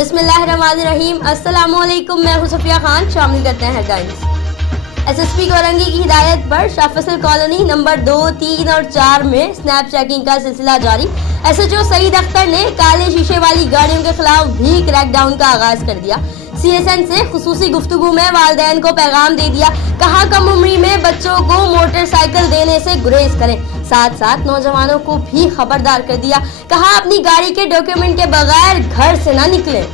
बिस्मिल्लाहिर्रहमानिर्रहीम। अस्सलामुअलैकुम, मैं हूं सफिया खान। शामिल करते हैं हेडलाइंस। एसएसपी कोरंगी की हिदायत पर शाह फैसल कॉलोनी नंबर 2, 3 और 4 में स्नैप चेकिंग का सिलसिला जारी। एसएचओ सईद अख्तर ने काले शीशे वाली गाड़ियों के खिलाफ भी क्रैकडाउन का आगाज कर दिया। सीएसएन से खुसूसी गुफ्तगू में वालिदैन को पैगाम दे दिया, कहा कम उम्री में बच्चों को मोटरसाइकिल देने से गुरेज करें। साथ साथ नौजवानों को भी खबरदार कर दिया, कहा अपनी गाड़ी के डॉक्यूमेंट के बगैर घर से ना निकलें।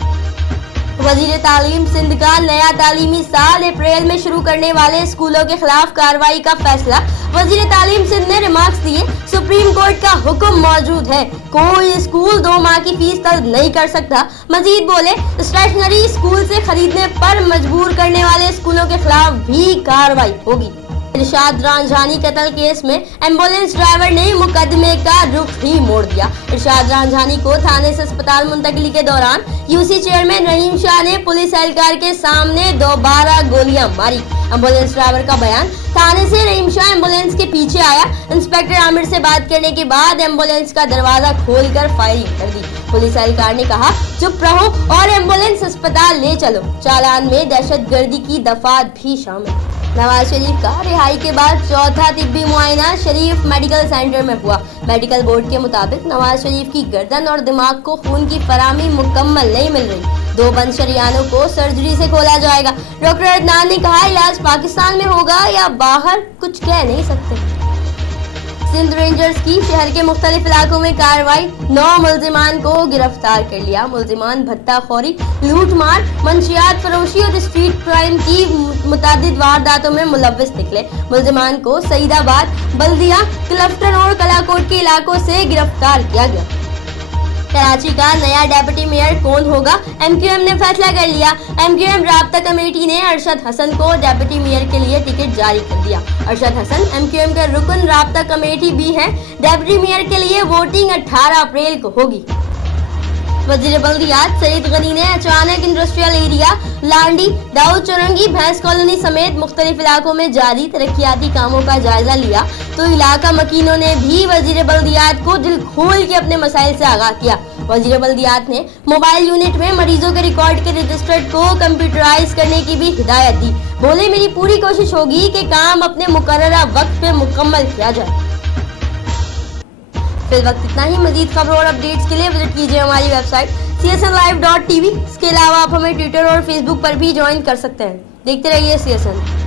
वजीर तालीम सिंध का नया तालीमी साल अप्रैल में शुरू करने वाले स्कूलों के खिलाफ कार्रवाई का फैसला। वजीर तालीम सिंध ने रिमार्क्स दिए, सुप्रीम कोर्ट का हुक्म मौजूद है, कोई स्कूल 2 माह की फीस तलब नहीं कर सकता। मजीद बोले, स्टेशनरी स्कूल से खरीदने पर मजबूर करने वाले स्कूलों के खिलाफ भी कार्रवाई होगी। इरशाद रांझानी कत्ल केस में एम्बुलेंस ड्राइवर ने मुकदमे का रुख ही मोड़ दिया। इरशाद रांझानी को थाने से अस्पताल मुंतकिली के दौरान यूसी चेयरमैन रहीम शाह ने पुलिस एहलकार के सामने दोबारा गोलियां मारी। एम्बुलेंस ड्राइवर का बयान, थाने से रहीम शाह एम्बुलेंस के पीछे आया। इंस्पेक्टर आमिर से बात करने के बाद एम्बुलेंस का दरवाजा खोलकर फायरिंग कर दी। पुलिस एहलकार ने कहा, चुप रहो और एम्बुलेंस अस्पताल ले चलो। चालान में दहशतगर्दी की दफात भी शामिल। नवाज शरीफ का रिहाई के बाद चौथा तिब्बी मुआयना शरीफ मेडिकल सेंटर में हुआ। मेडिकल बोर्ड के मुताबिक नवाज शरीफ की गर्दन और दिमाग को खून की फराहमी मुकम्मल नहीं मिल रही। 2 बंद शरियानों को सर्जरी से खोला जाएगा। डॉक्टर अदनान ने कहा, इलाज पाकिस्तान में होगा या बाहर, कुछ कह नहीं सकते। सिंध रेंजर्स की शहर के मुख्तलिफ इलाकों में कार्रवाई, 9 मुल्जिमान को गिरफ्तार कर लिया। मुल्जिमान भत्ताखोरी, लूट मार, मंशियात फरोशी और स्ट्रीट क्राइम की मुतअद्दिद वारदातों में मुलव्विस निकले। मुल्जिमान को सईदाबाद, बल्दिया, क्लफ्टन और कलाकोट के इलाकों से गिरफ्तार किया गया। कराची का नया डेप्यूटी मेयर कौन होगा, एमक्यूएम ने फैसला कर लिया। एमक्यूएम राब्ता कमेटी ने अरशद हसन को डेप्यूटी मेयर के लिए टिकट जारी कर दिया। अरशद हसन एमक्यूएम के रुकन राब्ता कमेटी भी हैं। डेप्यूटी मेयर के लिए वोटिंग 18 अप्रैल को होगी। वजीर बल्दियात सईद गनी ने अचानक इंडस्ट्रियल एरिया, लांडी, दाऊद चौरंगी, भैंस कॉलोनी समेत मुख्तलिफ इलाकों में जारी तरक्याती कामों का जायजा लिया तो इलाका मकीनों ने भी वजीर बल्दियात को दिल खोल के अपने मसाइल से आगाह किया। वजीर बल्दियात ने मोबाइल यूनिट में मरीजों के रिकॉर्ड के रजिस्टर को कंप्यूटराइज करने की भी हिदायत दी। बोले, मेरी पूरी कोशिश होगी कि काम अपने मुकर्ररा वक्त पे मुकम्मल किया जाए। फिर वक्त इतना ही। मजीद खबरों और अपडेट्स के लिए विजिट कीजिए हमारी वेबसाइट csnlive.tv। इसके अलावा आप हमें ट्विटर और फेसबुक पर भी ज्वाइन कर सकते हैं। देखते रहिए CSN।